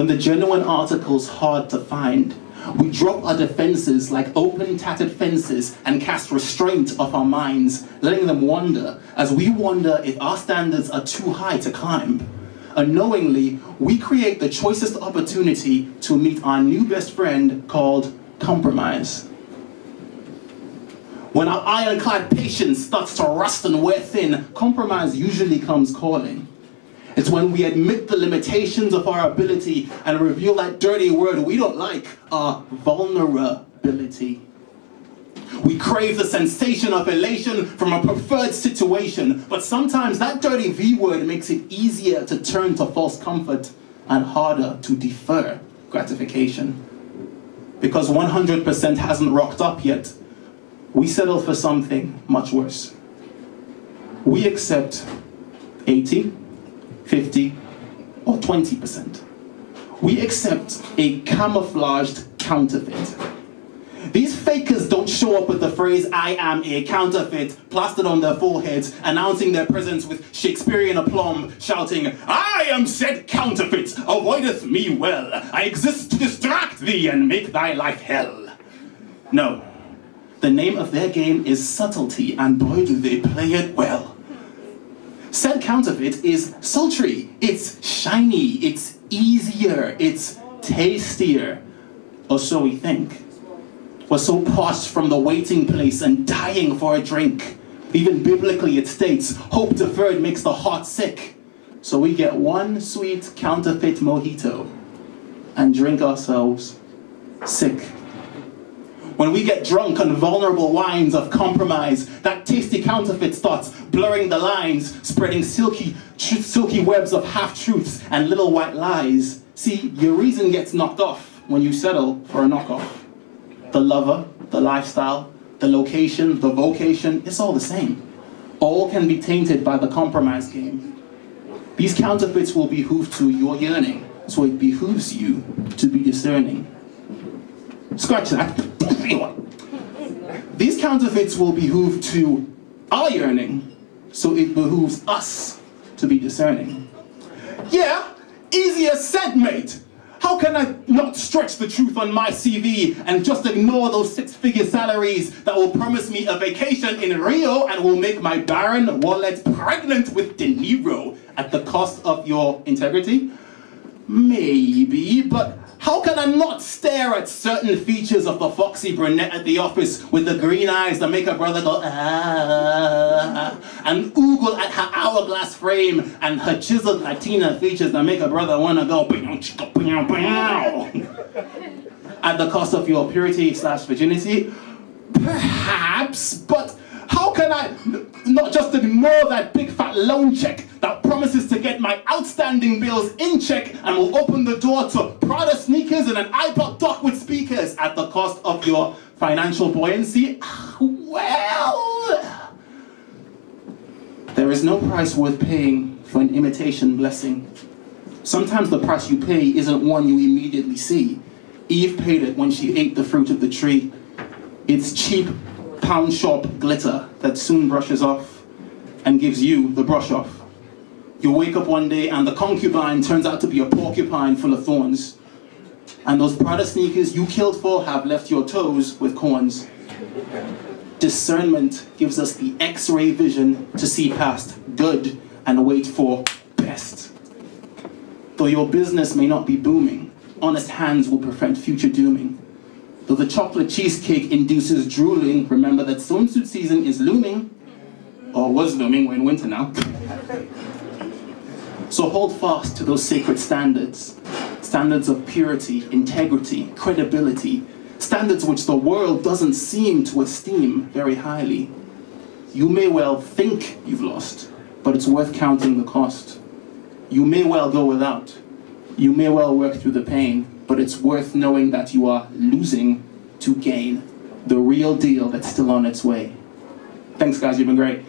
when the genuine article's hard to find, we drop our defenses like open tattered fences and cast restraint off our minds, letting them wander as we wonder if our standards are too high to climb. Unknowingly, we create the choicest opportunity to meet our new best friend called compromise. When our ironclad patience starts to rust and wear thin, compromise usually comes calling. It's when we admit the limitations of our ability and reveal that dirty word we don't like, our vulnerability. We crave the sensation of elation from a preferred situation, but sometimes that dirty V word makes it easier to turn to false comfort and harder to defer gratification. Because 100% hasn't rocked up yet, we settle for something much worse. We accept 80, 50, or 20%. We accept a camouflaged counterfeit. These fakers don't show up with the phrase, "I am a counterfeit," plastered on their foreheads, announcing their presence with Shakespearean aplomb, shouting, "I am said counterfeit, avoideth me well. I exist to distract thee and make thy life hell." No, the name of their game is subtlety, and boy do they play it well. Said counterfeit is sultry, it's shiny, it's easier, it's tastier, or so we think. We're so parched from the waiting place and dying for a drink. Even biblically it states, hope deferred makes the heart sick. So we get one sweet counterfeit mojito and drink ourselves sick. When we get drunk on vulnerable wines of compromise, that tasty counterfeit starts blurring the lines, spreading silky webs of half-truths and little white lies. See, your reason gets knocked off when you settle for a knockoff. The lover, the lifestyle, the location, the vocation, it's all the same. All can be tainted by the compromise game. These counterfeits will behoove to your yearning, so it behooves you to be discerning. Scratch that. These counterfeits will behoove to our yearning, so it behooves us to be discerning. Yeah, easier said, mate. How can I not stretch the truth on my CV and just ignore those six-figure salaries that will promise me a vacation in Rio and will make my barren wallet pregnant with De Niro at the cost of your integrity? Maybe, but how can I not stare at certain features of the foxy brunette at the office with the green eyes that make a brother go, ah, and oogle at her hourglass frame and her chiseled Latina features that make a brother want to go, at the cost of your purity/virginity? Perhaps, but how can I not just ignore that big fat loan check that promises to get my outstanding bills in check and will open the door to Prada sneakers and an iPod dock with speakers at the cost of your financial buoyancy? Well, there is no price worth paying for an imitation blessing. Sometimes the price you pay isn't one you immediately see. Eve paid it when she ate the fruit of the tree. It's cheap pound shop glitter that soon brushes off and gives you the brush off. You wake up one day and the concubine turns out to be a porcupine full of thorns. And those Prada sneakers you killed for have left your toes with corns. Discernment gives us the X-ray vision to see past good and wait for best. Though your business may not be booming, honest hands will prevent future dooming. Though the chocolate cheesecake induces drooling, remember that swimsuit season is looming, or was looming, we're in winter now. So hold fast to those sacred standards. Standards of purity, integrity, credibility. Standards which the world doesn't seem to esteem very highly. You may well think you've lost, but it's worth counting the cost. You may well go without. You may well work through the pain, but it's worth knowing that you are losing to gain the real deal that's still on its way. Thanks, guys. You've been great.